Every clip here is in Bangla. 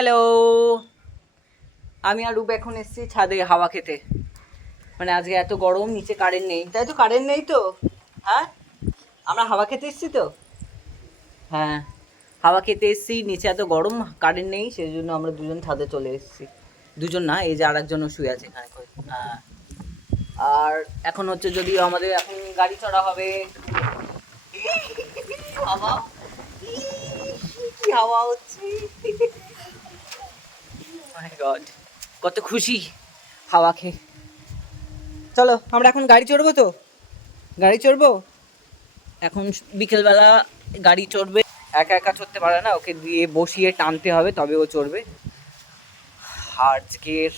হ্যালো আমি আর রূপ এখন এসেছি ছাদে হাওয়া খেতে। মানে আজকে এত গরম, নিচে কারেন্ট নেই। তাই তো কারেন্ট নেই তো? হ্যাঁ? আমরা হাওয়া খেতে এসেছি তো? হ্যাঁ হাওয়া খেতে এসেছি, নিচে এত গরম কারেন্ট নেই, সেই জন্য আমরা দুজন ছাদে চলে এসেছি। দুজন না, এই যে আর একজনও শুয়ে আছে হ্যাঁ। আর এখন হচ্ছে যদিও আমাদের এখন গাড়ি চড়া হবে। হাওয়া? কি হাওয়া হচ্ছে? গড কত খুশি হাওয়া খেয়ে। চলো, আমরা এখন গাড়ি চড়বো তো? গাড়ি চড়বো? এখন বিকেলবেলা গাড়ি চড়বে। একা একা চড়তে পারে না, ওকে দিয়ে বসিয়ে টানতে হবে, তবে ও চড়বে। আজকের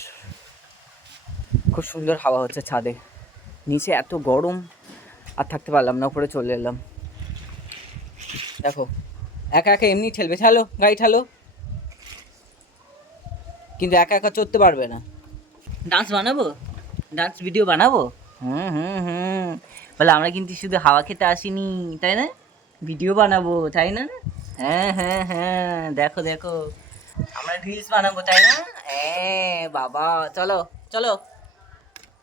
খুব সুন্দর হাওয়া হচ্ছে ছাদে। নিচে এত গরম, আর থাকতে পারলাম না, উপরে চলে এলাম। দেখো, একা একা এমনি ঠেলবে। ঠেলো গাড়ি ঠেলো। কিন্তু একা একা চড়তে পারবে না। ডান্স বানাবো? ডান্স ভিডিও বানাবো? হুম হুম হুম। বলে আমরা কিন্তু শুধু হাওয়া খেতে আসিনি তাই না? ভিডিও বানাবো তাই না? হ্যাঁ হ্যাঁ হ্যাঁ। দেখো দেখো। আমরা রিলস বানাবো তাই না? হ্যাঁ বাবা। চলো চলো।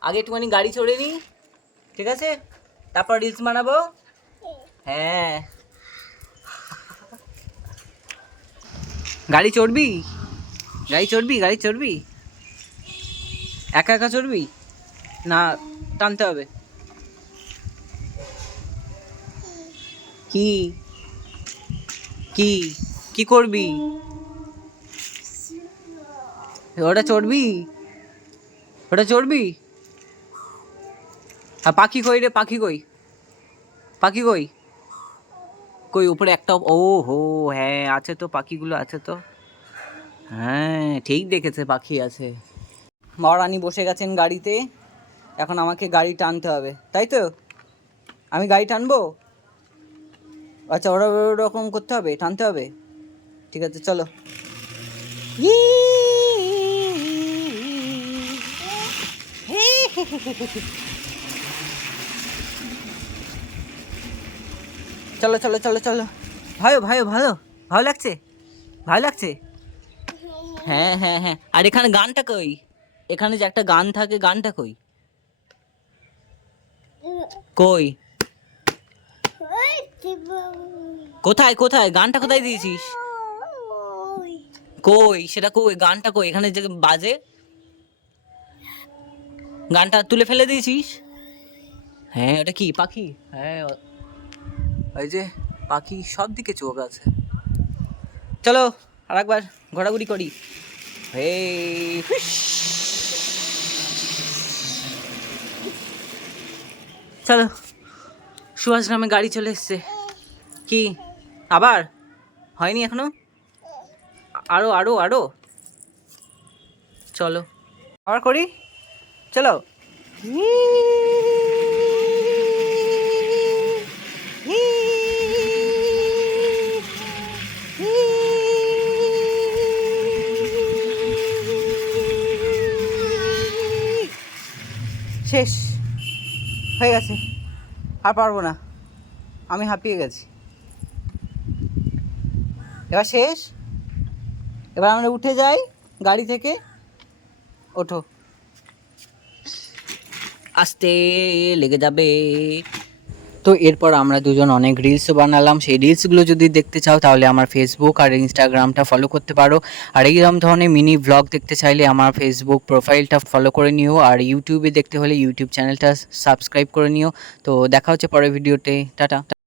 আগে একটুখানি গাড়ি চড়ে নি ঠিক আছে? তারপর রিলস বানাবো। হ্যাঁ। গাড়ি চড়বি? গাড়ি চড়বি গাড়ি চড়বি? একা একা চড়বি? না, টানতে হবে। কি? কি? কি করবি? ওটা চড়বি? ওটা চড়বি? আর পাখি কই রে, পাখি কই? পাখি কই? কই, উপরে একটা ও হো হ্যাঁ আছে তো, পাখিগুলো আছে তো। হ্যাঁ ঠিক দেখেছে, পাখি আছে। মহারানী বসে গেছেন গাড়িতে। এখন আমাকে গাড়ি টানতে হবে, তাই তো? আমি গাড়ি টানবো? আচ্ছা ওরা ওরকম করতে হবে, টানতে হবে? ঠিক আছে, চলো। চলো চলো চলো চলো। ভালো ভালো ভালো। ভালো লাগছে? ভালো লাগছে? হ্যাঁ হ্যাঁ হ্যাঁ। আর এখানে গানটা কই? এখানে যে একটা গান থাকে, গানটা কই? কই? কোথায় কোথায়? গানটা কোথায় দিয়েছিস? কই? সেটা কই? গানটা কই? এখানে যে বাজে? গানটা তুলে ফেলে দিয়েছিস? হ্যাঁ ওটা কি? পাখি? হ্যাঁ ওই যে পাখি সব দিকে চোখ আছে। চলো। আর একবার ঘোরাঘুরি করি। হে চলো, সুভাষ গ্রামে গাড়ি চলে এসছে। কি, আবার? হয়নি এখনও? আরও আরও আরও? চলো, আবার করি? চলো। শেষ। হয়ে গেছে। আর পারব না। আমি হাঁপিয়ে গেছি। এবার শেষ। এবার আমরা উঠে যাই গাড়ি থেকে। ওঠো। আসতে লেগে যাবে। তো এরপর আমরা দুজন অনেক রিলসও বানালাম। সেই রিলসগুলো যদি দেখতে চাও, তাহলে আমার ফেসবুক আর ইনস্টাগ্রামটা ফলো করতে পারো। আর এইরকম ধরনের মিনি ব্লগ দেখতে চাইলে আমার ফেসবুক প্রোফাইলটা ফলো করে নিও। আর ইউটিউবে দেখতে হলে ইউটিউব চ্যানেলটা সাবস্ক্রাইব করে নিও। তো দেখা হচ্ছে পরের ভিডিওতে টাটা।